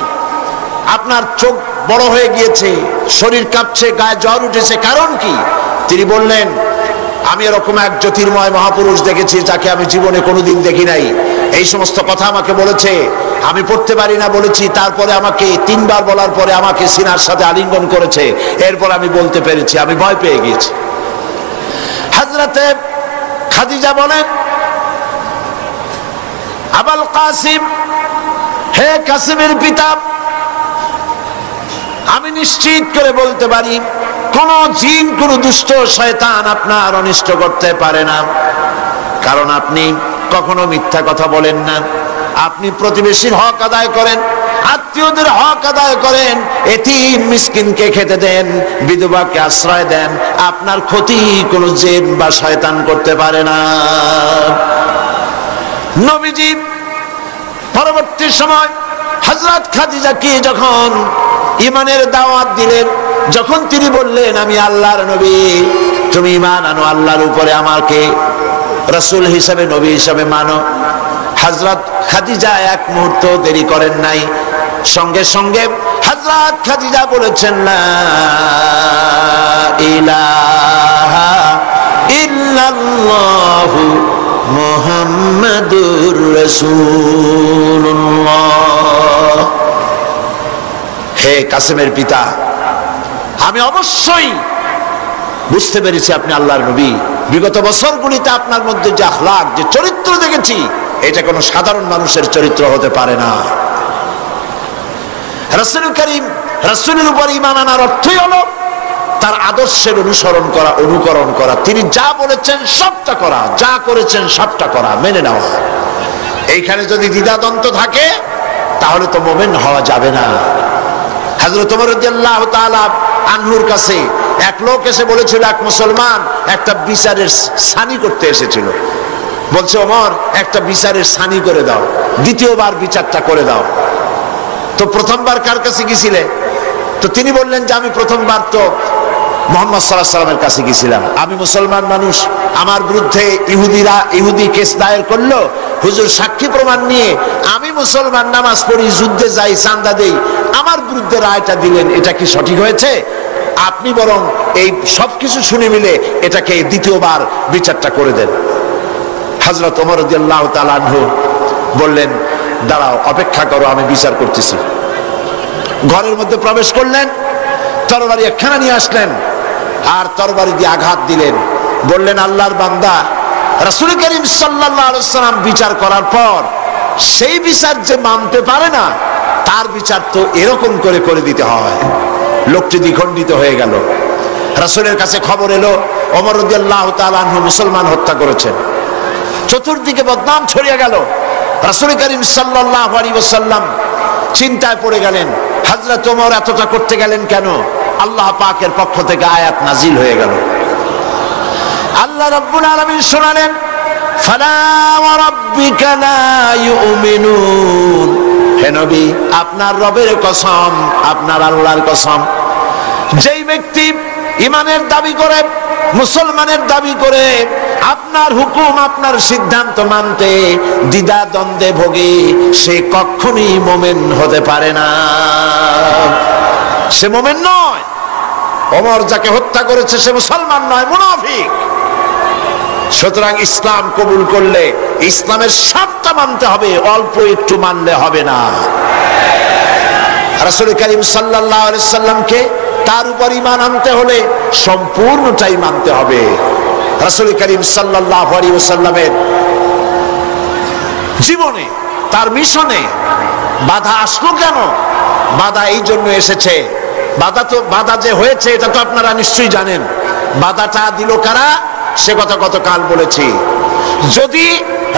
আপনার চোখ বড় হয়ে গিয়েছে, শরীর কাঁপছে, গায়ে জ্বর উঠেছে, কারণ কি? তিনি বললেন আমি এরকম এক জ্যোতির্ময় মহাপুরুষ দেখেছি যাকে আমি জীবনে কোনোদিন দেখি নাই। এই সমস্ত কথা আমাকে বলেছে, আমি পড়তে পারি না বলেছি, তারপরে আমাকে 3 বার বলার পরে আমাকে সিনার সাথে আলিঙ্গন করেছে, এরপর আমি বলতে পেরেছি, আমি ভয় পেয়ে গিয়েছি। হযরতে খাদিজা বলেন আবুল কাসিম, হে কাসিমের পিতা, আমি নিশ্চিত করে বলতে পারি কোন জিন, কোন দুষ্ট শয়তান আপনার অনিষ্ট করতে পারে না, কারণ আপনি কখনো মিথ্যা কথা বলেন না। আপনি প্রতিবেশীর হক আদায় করেন, আত্মীয়দের হক আদায় করেন, এতিম মিসকিনকে খেতে দেন, বিধবাকে আশ্রয় দেন। আপনার ক্ষতি কোনো জিন বা শয়তান করতে পারে না। নবীজি পরবর্তী সময় হযরত খাদিজাকে যখন ঈমানের দাওয়াত দিলেন, যখন তিনি বললেন আমি আল্লাহর নবী, তুমি ঈমান আনো আল্লাহর উপরে, আমাকে রাসূল হিসেবে নবী হিসেবে মানো, হযরত খাদিজা এক মুহূর্ত দেরি করেন নাই, সঙ্গে সঙ্গে হযরত খাদিজা বলেছেন লা ইলাহা ইল্লাল্লাহু মুহাম্মাদুর রাসূলুল্লাহ। হে কাসেমের পিতা, আমি অবশ্যই বুঝতে পেরেছি আপনি আল্লাহর নবী। বিগত বছরগুলিতে আপনার মধ্যে যে আখলাক, যে চরিত্র দেখেছি, এটা কোনো সাধারণ মানুষের চরিত্র হতে পারে না। রাসূল করিম, রাসূলের উপর ঈমান আনার অর্থই হলো তার আদর্শের অনুসরণ করা, অনুকরণ করা, তিনি যা বলেছেন সবটা করা, যা করেছেন সবটা করা, মেনে নেওয়া। এইখানে যদি দ্বিধাদ্বন্দ্ব থাকে তাহলে তো মুমিন হওয়া যাবে না। হযরত ওমর রাদিয়াল্লাহু তাআলা আনহুর কাছে এক লোক এসে বলেছিল, এক মুসলমান একটা বিচারের সানি করতে এসেছিল, বলছে ওমর একটা বিচারের সানি করে দাও, দ্বিতীয়বার বিচারটা করে দাও। তো প্রথমবার কার কাছে গিয়েছিলে? তো তিনি বললেন যে আমি প্রথমবার তো মুহাম্মদ সাল্লাল্লাহু আলাইহি ওয়াসাল্লামের কাছে গিয়েছিলাম, আমি মুসলমান মানুষ, আমার বিরুদ্ধে ইহুদি কেস দায়ের করলো, হুজুর সাক্ষী প্রমাণ নিয়ে আমি মুসলমান, নামাজ পড়ি, যুদ্ধে যাই, চাঁদা দেই, আমার বিরুদ্ধে রায়টা দিলেন, এটা কি সঠিক হয়েছে? আপনি বরং এই সবকিছু শুনে মিলে এটাকে দ্বিতীয়বার বিচারটা করে দেন। হযরত ওমর রাদিয়াল্লাহু তাআলা আনহু বললেন দাঁড়াও, অপেক্ষা করো, আমি বিচার করতেছি। ঘরের মধ্যে প্রবেশ করলেন, তরবারি একখানা নিয়ে আসলেন, আর তরবারি দিয়ে আঘাত দিলেন। বললেন আল্লাহর বান্দা, রাসূল করিম সাল্লাল্লাহু আলাইহি ওয়াসাল্লাম বিচার করার পর সেই বিচার যে মানতে পারে না, তার বিচার তো এরকম করে করে দিতে হয়। লোকটি দ্বিখণ্ডিত হয়ে গেল। রাসূলের কাছে খবর এলো ওমর রাদিয়াল্লাহু তাআলা আনহু মুসলমান হত্যা করেছেন। চতুর্দিকে বদনাম ছড়িয়ে গেল। রাসূল করিম সাল্লাল্লাহু আলাইহি ওয়াসাল্লাম চিন্তায় পড়ে গেলেন, হযরত ওমর এতটা করতে গেলেন কেন? আল্লাহ পাকের পক্ষ থেকে আয়াত নাজিল হয়ে গেল। আল্লাহ রাব্বুল আলামিন শোনালেন, ফালা ওয়া রাব্বিকা লা ইউমিনুন, হে নবী আপনার রবের কসম, আপনার আল্লাহর কসম, যেই ব্যক্তি ঈমানের দাবি করে, মুসলমানের দাবি করে, আপনার হুকুম, আপনার সিদ্ধান্ত মানতে দ্বিধা দ্বন্দ্বে ভোগে, সে কখনোই মুমিন হতে পারে না, সে মুমিন নয়। ওমর যাকে হত্যা করেছে সে মুসলমান নয়, মুনাফিক। সুতরাং ইসলাম কবুল করলে ইসলামের সবটা মানতে হবে, অল্প একটু মানলে হবে না। রাসূল করিম সাল্লাল্লাহু আলাইহি ওয়াসাল্লামকে তার উপর ঈমান আনতে হলে সম্পূর্ণটাই মানতে হবে। রাসূল করিম সাল্লাল্লাহু আলাইহি ওয়াসাল্লামের জীবনে, তার মিশনে বাধা আসলো কেন? বাধা এই জন্য এসেছে, বাধা যে হয়েছে এটা তো আপনারা নিশ্চয়ই জানেন। বাধাটা দিল কারা? সে কথা গতকাল বলেছি। যদি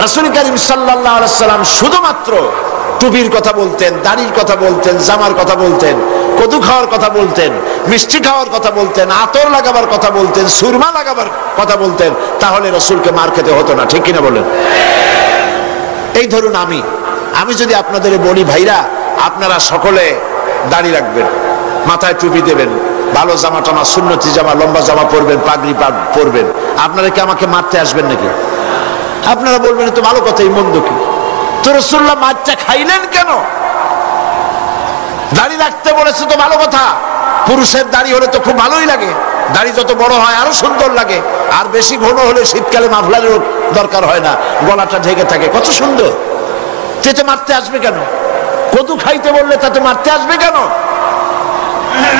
রাসূল করিম সাল্লাল্লাহু আলাইহি ওয়াসাল্লাম শুধুমাত্র টুপির কথা বলতেন, দাড়ির কথা বলতেন, জামার কথা বলতেন, কদু খাওয়ার কথা বলতেন, মিষ্টি খাওয়ার কথা বলতেন, আতর লাগাবার কথা বলতেন, সুরমা লাগাবার কথা বলতেন, তাহলে রাসূলকে মার খেতে হতো না, ঠিক কিনা বলেন? এই ধরুন আমি যদি আপনাদের বলি, ভাইরা আপনারা সকলে দাড়ি রাখবেন, মাথায় টুপি দেবেন, ভালো জামা টামা, সুন্নতি জামা, লম্বা জামা পরবেন, পাগড়ি পরবেন, আপনারা কি আমাকে মারতে আসবেন নাকি? আপনারা বলবেন তো ভালো কথা, এই মন্দ কি? তো রাসূলুল্লাহ মারটা খাইলেন কেন? দাড়ি রাখতে বলেছে তো ভালো কথা, পুরুষের দাড়ি হলে তো খুব ভালোই লাগে, দাড়ি যত বড় হয় আরো সুন্দর লাগে, আর বেশি ঘন হলে শীতকালে মাফলারের দরকার হয় না, গলাটা ঢেকে থাকে, কত সুন্দর। তেতে মারতে আসবে কেন? কদু খাইতে বললে তাতে মারতে আসবে কেন?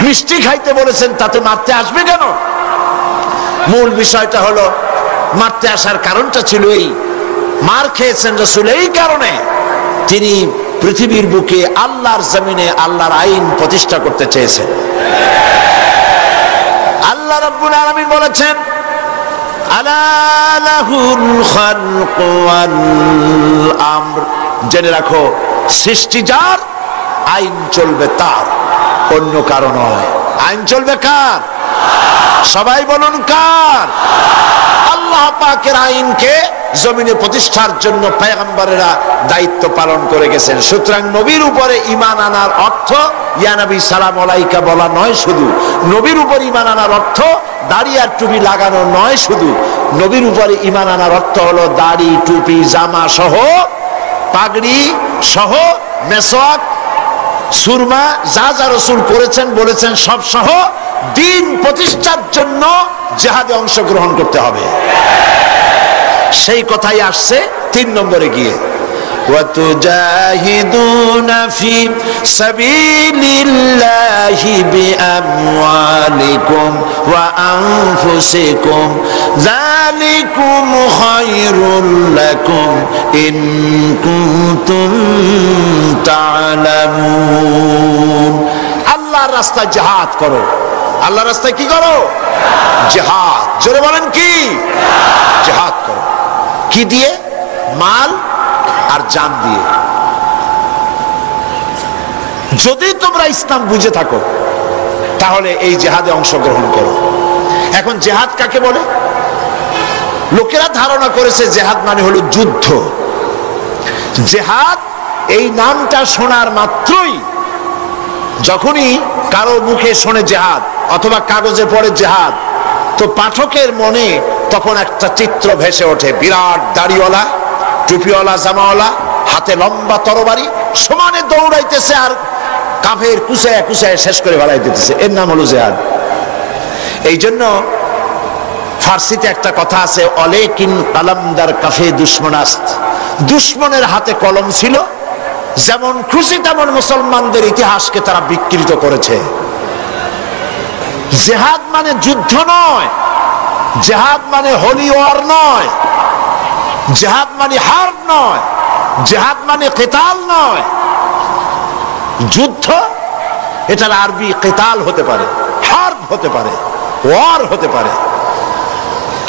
মিষ্টি খাইতে বলেছেন তাতে মারতে আসবে কেন? মূল বিষয়টা হলো, মারতে আসার কারণটা ছিল এই, মার খেয়েছেন রাসূল এই কারণে, তিনি পৃথিবীর বুকে আল্লাহর জমিনে আল্লাহর আইন প্রতিষ্ঠা করতে চেয়েছেন। আল্লাহ রাব্বুল আলামিন বলেছেন আলা লাহুল খালকু ওয়াল আমর, জেনে রাখো সৃষ্টি যার, আইন চলবে তার, অন্য কারো নয়। আইন চলবে কার? সবাই বলুন কার? আল্লাহ পাকের আইনকে জমিনে প্রতিষ্ঠার জন্য পয়গম্বরেরা দায়িত্ব পালন করে গেছেন। সুতরাং নবীর উপরে ঈমান আনার অর্থ ইয়া নবী সালাম আলাইকা বলা নয় শুধু, নবীর উপর ঈমান আনার অর্থ দাড়ি আর টুপি লাগানো নয় শুধু, নবীর উপরে ঈমান আনার অর্থ হলো দাড়ি টুপি জামা সহ, পাগড়ি সহ, মেসওয়াক সুরমা যা যা রাসূল করেছেন বলেছেন সব সহ দিন প্রতিষ্ঠার জন্য জিহাদে অংশগ্রহণ করতে হবে। সেই কথাই আসছে 3 নম্বরে গিয়ে, ওয়াতুজাহিদুনা ফি সাবিলিল্লাহি বিআমওয়ালিকুম ওয়া আনফুসিকুম যালিকুম খায়রুল লাকুম ইন কুনতুম তা'লামুন। আল্লাহর রাস্তায় জিহাদ করো। আল্লাহর রাস্তায় কি করো? জিহাদ। জোরে বলেন কি? জিহাদ করো। কি দিয়ে? মাল আর জান দিয়ে। যদি তোমরা ইসলাম বুঝে থাকো তাহলে এই জিহাদে অংশগ্রহণ করো। এখন জিহাদ কাকে বলে? লোকেরা ধারণা করেছে জিহাদ মানে হলো যুদ্ধ। জিহাদ এই নামটা শোনার মাত্রই, যখনই কারো মুখে শোনে জিহাদ অথবা কাগজে পড়ে জিহাদ, তো পাঠকের মনে তখন একটা চিত্র ভেসে ওঠে। বিরাট দাড়িওয়ালা, টুপিওয়ালা, জামাওয়ালা, হাতে লম্বা তরবারি, সমানে দৌড়াইতেছে আর কাফের কুচায় কুচায় শেষ করে ফেলাই দিতেছে। এর নাম হলো জিহাদ। এই জন্য ফার্সিতে একটা কথা আছে, অলেকিন কালামদার কাফে দুশ্মনাস্ত। দুশ্মনের হাতে কলম ছিল, যেমন খুশি তেমন মুসলমানদের ইতিহাসকে তারা বিকৃত করেছে। জিহাদ মানে যুদ্ধ নয়, জিহাদ মানে হোলি ওয়ার নয়, জিহাদ মানে হার্ব নয়, জিহাদ মানে কিতাল নয়। যুদ্ধ এটার আরবি কিতাল হতে পারে, হার্ব হতে পারে, ওয়ার হতে পারে,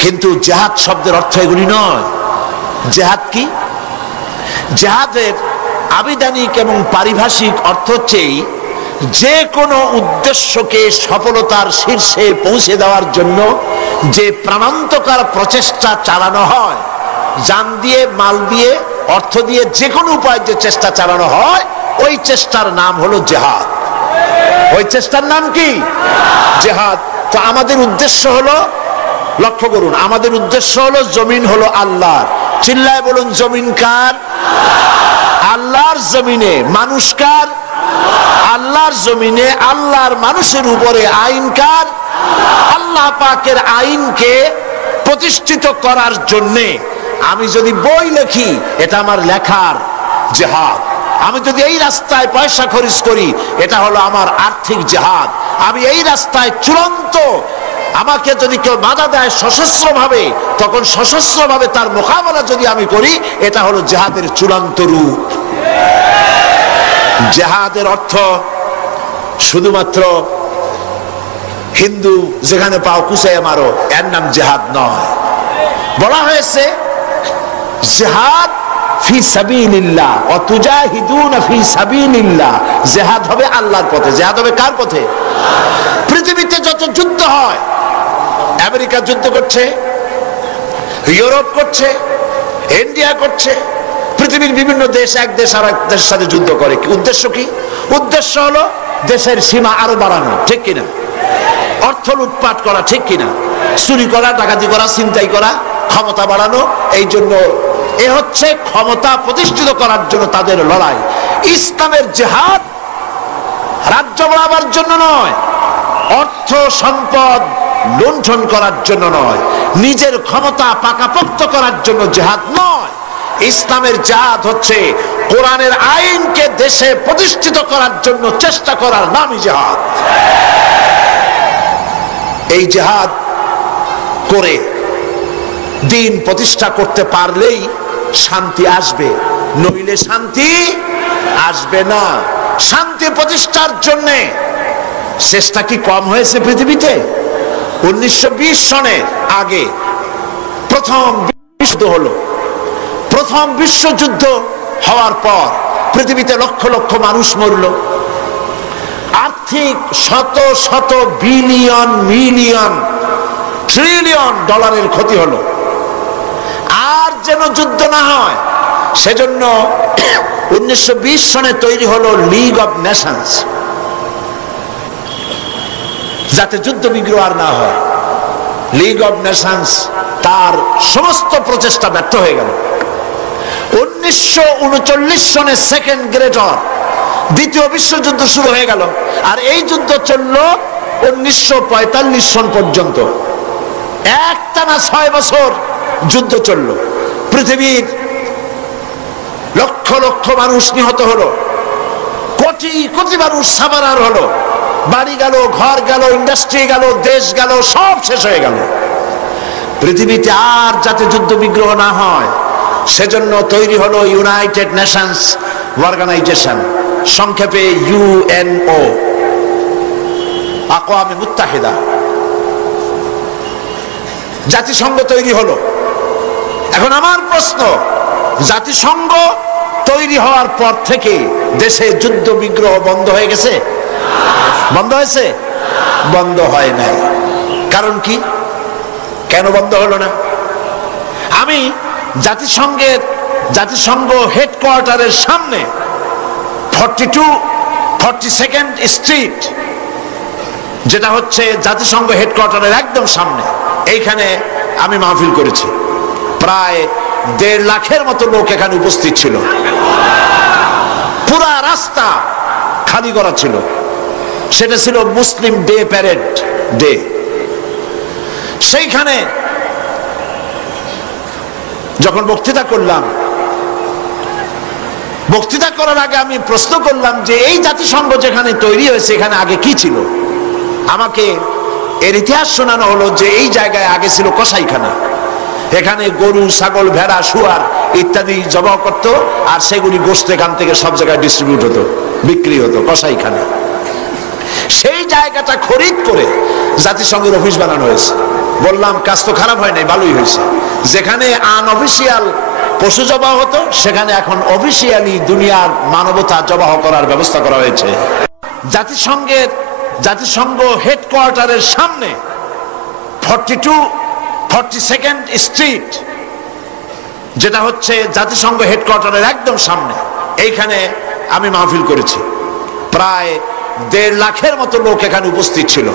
কিন্তু জিহাদ শব্দের অর্থ এগুলি নয়। জিহাদ কি? জিহাদের আবিধানিক এবং পারিভাষিক অর্থ হচ্ছে যে কোনো উদ্দেশ্যকে সফলতার শীর্ষে পৌঁছে দেওয়ার জন্য যে প্রাণান্তকার প্রচেষ্টা চালানো হয়, জান দিয়ে, মাল দিয়ে, অর্থ দিয়ে, যে কোনো উপায়ে যে চেষ্টা চালানো হয়, ওই চেষ্টার নাম হলো জিহাদ। ওই চেষ্টার নাম কি? জিহাদ। তো আমাদের উদ্দেশ্য হলো, লক্ষ্য করুন, আমাদের উদ্দেশ্য হলো জমিন হলো আল্লাহর। চিল্লায় বলুন, জমিন কার? আল্লাহর জমিনে। মানুষ কার? আল্লাহর জমিনে আল্লাহর মানুষের উপরে আইন কার? আল্লাহ পাকের আইনকে প্রতিষ্ঠিত করার জন্যে আমি যদি বই লিখি, এটা আমার লেখার জিহাদ। আমি যদি এই রাস্তায় পয়সা খরচ করি, এটা হলো আমার আর্থিক জিহাদ। আমি এই রাস্তায় চূড়ান্ত, আমাকে যদি কেউ বাধা দেয় সশস্ত্রভাবে, তখন সশস্ত্রভাবে তার মোকাবেলা যদি আমি করি, এটা হলো জিহাদের চূড়ান্ত রূপ। জিহাদের অর্থ শুধুমাত্র হিন্দু যেখানে পাও কুচাইয়া মারো, এর নাম জিহাদ নয়। বলা হয়েছে জিহাদ ফি সাবিলিল্লাহ ওয়া তুজাহিদুনা ফি সাবিলিল্লাহ। জিহাদ হবে আল্লাহর পথে। জিহাদ হবে কার পথে? পৃথিবীতে যত যুদ্ধ হয়, আমেরিকা যুদ্ধ করছে, ইউরোপ করছে, ইন্ডিয়া করছে, পৃথিবীর বিভিন্ন দেশ এক দেশ আর এক দেশের সাথে যুদ্ধ করে। উদ্দেশ্য কি? উদ্দেশ্য হলো দেশের সীমা আরো বাড়ানো, ঠিক কিনা? অর্থ লুটপাট করা, ঠিক কিনা? চুরি করা, ডাকাতি করা, ছিনতাই করা, ক্ষমতা বাড়ানো। এই জন্য এ হচ্ছে ক্ষমতা প্রতিষ্ঠিত করার জন্য তাদের লড়াই। ইসলামের জিহাদ রাজ্য বাড়াবার জন্য নয়, অর্থ সম্পদ লুণ্ঠন করার জন্য নয়, নিজের ক্ষমতা পাকাপোক্ত করার জন্য জিহাদ নয়। ইসলামের জিহাদ হচ্ছে কোরআনের আইনকে দেশে প্রতিষ্ঠিত করার জন্য চেষ্টা করার নামই জিহাদ। এই জিহাদ করে দিন প্রতিষ্ঠা করতে পারলেই শান্তি আসবে, নইলে শান্তি আসবে না। শান্তি প্রতিষ্ঠার জন্য চেষ্টা কি কম হয়েছে পৃথিবীতে? 1920 সনের আগে প্রথম বিশ্বযুদ্ধ হলো। প্রথম বিশ্বযুদ্ধ হওয়ার পর পৃথিবীতে লক্ষ লক্ষ মানুষ মরল, আর্থিক শত শত বিলিয়ন মিলিয়ন ট্রিলিয়ন ডলারের ক্ষতি হলো। আর যেন যুদ্ধ না হয় সেজন্য 1920 সনে তৈরি হলো লিগ অব নেশনস, যাতে যুদ্ধ বিগ্রহ আর না হয়। লিগ অব নেশনস তার সমস্ত প্রচেষ্টা ব্যর্থ হয়ে গেল। 1939 সনে সেকেন্ড গ্রেট ওয়ার, দ্বিতীয় বিশ্বযুদ্ধ শুরু হয়ে গেল। আর এই যুদ্ধ চলল 1945 সন পর্যন্ত। একটানা 6 বছর যুদ্ধ চলল। পৃথিবীর লক্ষ লক্ষ মানুষ নিহত হলো, কোটি কোটি মানুষ সাবারার হলো, বাড়ি গেল, ঘর গেল, ইন্ডাস্ট্রি গেল, দেশ গেল, সব শেষ হয়ে গেল। পৃথিবীতে আর যাতে যুদ্ধ বিগ্রহ না হয় সেজন্য তৈরি হলো ইউনাইটেড নেশনস অর্গানাইজেশন, সংক্ষেপে ইউএনও, আকওয়ামে মুত্তাহিদা। জাতিসংঘ তৈরি হলো। এখন আমার প্রশ্ন, জাতিসংঘ তৈরি হওয়ার পর থেকে দেশে যুদ্ধ বিগ্রহ বন্ধ হয়ে গেছে? বন্ধ হয়েছে? বন্ধ হয় নাই। কারণ কি? কেন বন্ধ হলো না? আমি জাতিসংঘ হেডকোয়ার্টারের সামনে 42 স্ট্রিট, যেটা হচ্ছে জাতিসংঘ হেডকোয়ার্টারের একদম সামনে, এইখানে আমি মাহফিল করেছি। প্রায় 1.5 লাখের মতো লোক এখানে উপস্থিত ছিল। পুরা রাস্তা খালি করা ছিল। সেটা ছিল মুসলিম ডে, প্যারেড ডে। সেইখানে যখন বক্তৃতা করলাম, বক্তৃতা করার আগে আমি প্রশ্ন করলাম যে এই জাতিসংঘ যেখানে তৈরি হয়েছে এখানে আগে কি ছিল? আমাকে এর ইতিহাস শোনানো হলো যে এই জায়গায় আগে ছিল কসাইখানা। এখানে গরু, ছাগল, ভেড়া, শুয়ার ইত্যাদি জবাই করত, আর সেগুলি গোশত এখান থেকে সব জায়গায় ডিস্ট্রিবিউট হতো, বিক্রি হতো, কসাইখানা। সেই জায়গাটা খরিদ করে জাতিসংঘের অফিস বানানো হয়েছে। বললাম কাজ তো খারাপ হয় নাই, ভালোই হয়েছে। যেখানে আনঅফিসিয়াল পশু জবাই হতো সেখানে এখন অফিসিয়ালি দুনিয়ার মানবতা জবাই করার ব্যবস্থা করা হয়েছে। জাতিসংঘ হেডকোয়ার্টারের সামনে 42 স্ট্রিট, যেটা হচ্ছে জাতিসংঘ হেডকোয়ার্টারের একদম সামনে, এইখানে আমি মাহফিল করেছি। প্রায় 1.5 লাখের মতো লোক এখানে উপস্থিত ছিল।